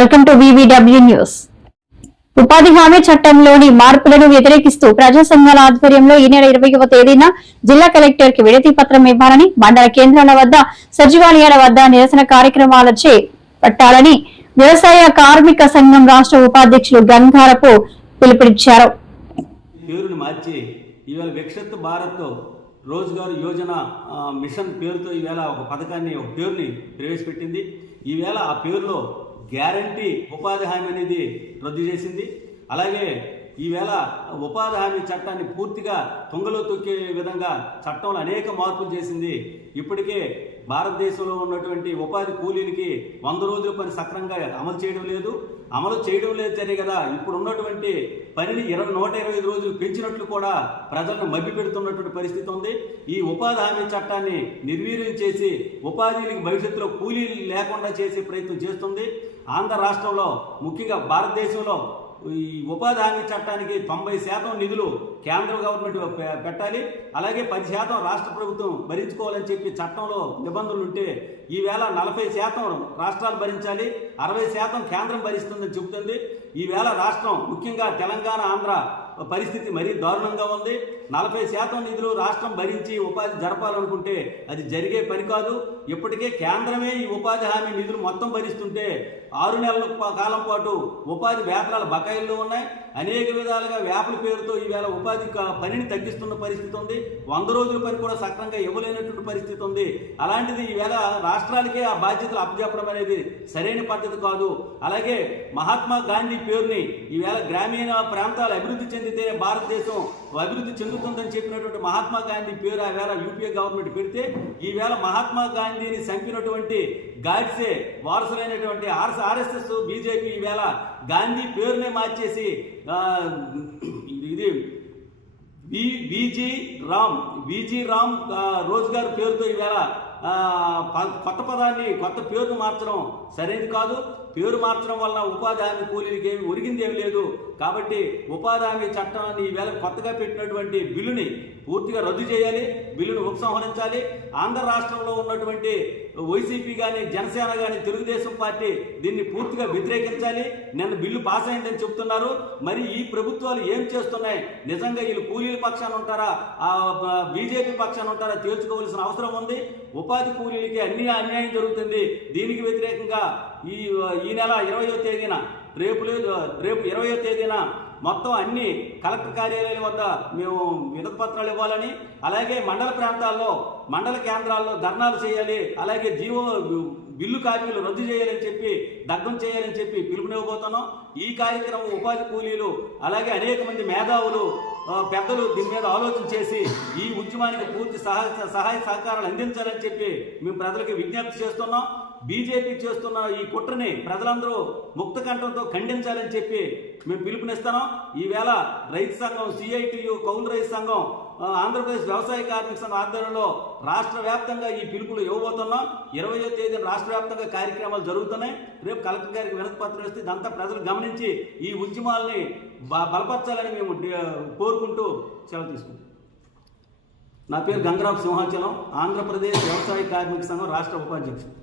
Welcome to VVW news. ఉపాధి హామీ చట్టంలోని మార్పులను వ్యతిరేకిస్తూ ప్రజా సంఘాల ఆధ్వర్యంలో ఈ నెల 20వ తేదీన జిల్లా కలెక్టర్ కి వినతి పత్రం ఇవ్వాలని, మండల కేంద్రాల వద్ద, సచివాలయాల వద్ద నిరసన కార్యక్రమాలు చేపట్టాలని వ్యవసాయ కార్మిక సంఘం రాష్ట్ర ఉపాధ్యక్షులు గంగారపు పిలుపునిచ్చారు. పేరును మార్చి ఇవాళ వికసిత్ భారత్ రోజ్గార్ యోజన మిషన్ పేరుతో ఈవేళ ఒక పథకాన్ని, ఒక పేరుని ప్రవేశపెట్టింది. ఈవేళ ఆ పేరులో గ్యారంటీ ఉపాధి హామీ అనేది రద్దు చేసింది. అలాగే ఈవేళ ఉపాధి హామీ చట్టాన్ని పూర్తిగా తుంగలో తొక్కే విధంగా చట్టంలో అనేక మార్పులు చేసింది. ఇప్పటికే భారతదేశంలో ఉన్నటువంటి ఉపాధి కూలీలకి 100 రోజుల పని సక్రమంగా అమలు చేయడం లేదు సరే కదా. ఇప్పుడు ఉన్నటువంటి పనిని 125 రోజులు పెంచినట్లు కూడా ప్రజలను మభ్య పెడుతున్నటువంటి పరిస్థితి ఉంది. ఈ ఉపాధి హామీ చట్టాన్ని నిర్వీర్యం చేసి ఉపాధికి భవిష్యత్తులో కూలీలు లేకుండా చేసే ప్రయత్నం చేస్తుంది. ఆంధ్ర రాష్ట్రంలో, ముఖ్యంగా భారతదేశంలో ఈ ఉపాధి హామీ చట్టానికి 90% నిధులు కేంద్ర గవర్నమెంట్ పెట్టాలి, అలాగే 10% రాష్ట్ర ప్రభుత్వం భరించుకోవాలని చెప్పి చట్టంలో నిబంధనలు ఉంటే, ఈవేళ 40% రాష్ట్రాలు భరించాలి, 60% కేంద్రం భరిస్తుందని చెబుతుంది. ఈవేళ రాష్ట్రం, ముఖ్యంగా తెలంగాణ, ఆంధ్ర పరిస్థితి మరీ దారుణంగా ఉంది. 40% నిధులు రాష్ట్రం భరించి ఉపాధి జరపాలనుకుంటే అది జరిగే పని కాదు. ఇప్పటికే కేంద్రమే ఈ ఉపాధి హామీ నిధులు మొత్తం భరిస్తుంటే 6 నెలల కాలం పాటు ఉపాధి వేతనాల బకాయిల్లో ఉన్నాయి. అనేక విధాలుగా వ్యాపుల పేరుతో ఈవేళ ఉపాధి పనిని తగ్గిస్తున్న పరిస్థితి ఉంది. 100 రోజుల పని కూడా సక్రమంగా ఇవ్వలేనటువంటి పరిస్థితి ఉంది. అలాంటిది ఈవేళ రాష్ట్రాలకే ఆ బాధ్యతలు అప్పచెప్పడం అనేది సరైన పద్ధతి కాదు. అలాగే మహాత్మా గాంధీ పేరుని ఈవేళ గ్రామీణ ప్రాంతాలు అభివృద్ధి చెందితే భారతదేశం అభివృద్ధి చెందుతుందని చెప్పినటువంటి మహాత్మా గాంధీ పేరు ఈవేళ యూపీఏ గవర్నమెంట్ పెడితే, ఈవేళ మహాత్మా గాంధీని చంపినటువంటి గాడ్సే వారసులైనటువంటి RSS, బీజేపీ ఈవేళ గాంధీ పేరునే మార్చేసి ఇది బీజీ రామ్ రోజ్గార్ పేరుతో ఈవేళ కొత్త పేరును మార్చడం సరైనది కాదు. పేరు మార్చడం వల్ల ఉపాధి హామీ కూలీలకి ఏమి ఒరిగిందేమి లేదు. కాబట్టి ఉపాధి హామీ చట్టాన్ని ఈవేళ కొత్తగా పెట్టినటువంటి బిల్లుని పూర్తిగా రద్దు చేయాలి, బిల్లును ఉపసంహరించాలి. ఆంధ్ర రాష్ట్రంలో ఉన్నటువంటి వైసీపీ కానీ, జనసేన కానీ, తెలుగుదేశం పార్టీ దీన్ని పూర్తిగా వ్యతిరేకించాలి. నిన్న బిల్లు పాస్ అయిందని చెప్తున్నారు. మరి ఈ ప్రభుత్వాలు ఏం చేస్తున్నాయి? నిజంగా వీళ్ళు కూలీల పక్షాన ఉంటారా, బీజేపీ పక్షాన ఉంటారా తేల్చుకోవాల్సిన అవసరం ఉంది. ఉపాధి కూలీలకి అన్యాయం జరుగుతుంది. దీనికి వ్యతిరేకంగా ఈ నెల 20వ తేదీన, రేపు 20వ తేదీన మొత్తం అన్ని కలెక్టర్ కార్యాలయాల వద్ద మేము వినతి పత్రాలు ఇవ్వాలని, అలాగే మండల ప్రాంతాల్లో, మండల కేంద్రాల్లో ధర్నాలు చేయాలి, అలాగే బిల్లు కాపీలు రద్దు చేయాలని చెప్పి, దగ్ధం చేయాలని చెప్పి పిలుపునివ్వబోతున్నాం. ఈ కార్యక్రమం ఉపాధి కూలీలు, అలాగే అనేక మంది మేధావులు, పెద్దలు దీని మీద ఆలోచన చేసి ఈ ఉద్యమానికి పూర్తి సహాయ సహకారాలు అందించాలని చెప్పి మేము ప్రజలకు విజ్ఞప్తి చేస్తున్నాం. బీజేపీ చేస్తున్న ఈ కుట్రని ప్రజలందరూ ముక్త కంఠంతో ఖండించాలని చెప్పి మేము పిలుపునిస్తున్నాం. ఈవేళ రైతు సంఘం, CITU, కౌలు రైతు సంఘం, ఆంధ్రప్రదేశ్ వ్యవసాయ కార్మిక సంఘం ఆధ్వర్యంలో రాష్ట్ర వ్యాప్తంగా ఈ పిలుపులు ఇవ్వబోతున్నాం. 20వ తేదీన రాష్ట్ర వ్యాప్తంగా కార్యక్రమాలు జరుగుతున్నాయి. రేపు కలెక్టర్ గారికి వినతి పత్రం ఇస్తే ఇదంతా ప్రజలు గమనించి ఈ ఉద్యమాలని బలపరచాలని మేము కోరుకుంటూ సెలవు తీసుకుంటాం. నా పేరు గంగరాపు సింహాచలం, ఆంధ్రప్రదేశ్ వ్యవసాయ కార్మిక సంఘం రాష్ట్ర ఉపాధ్యక్షుడు.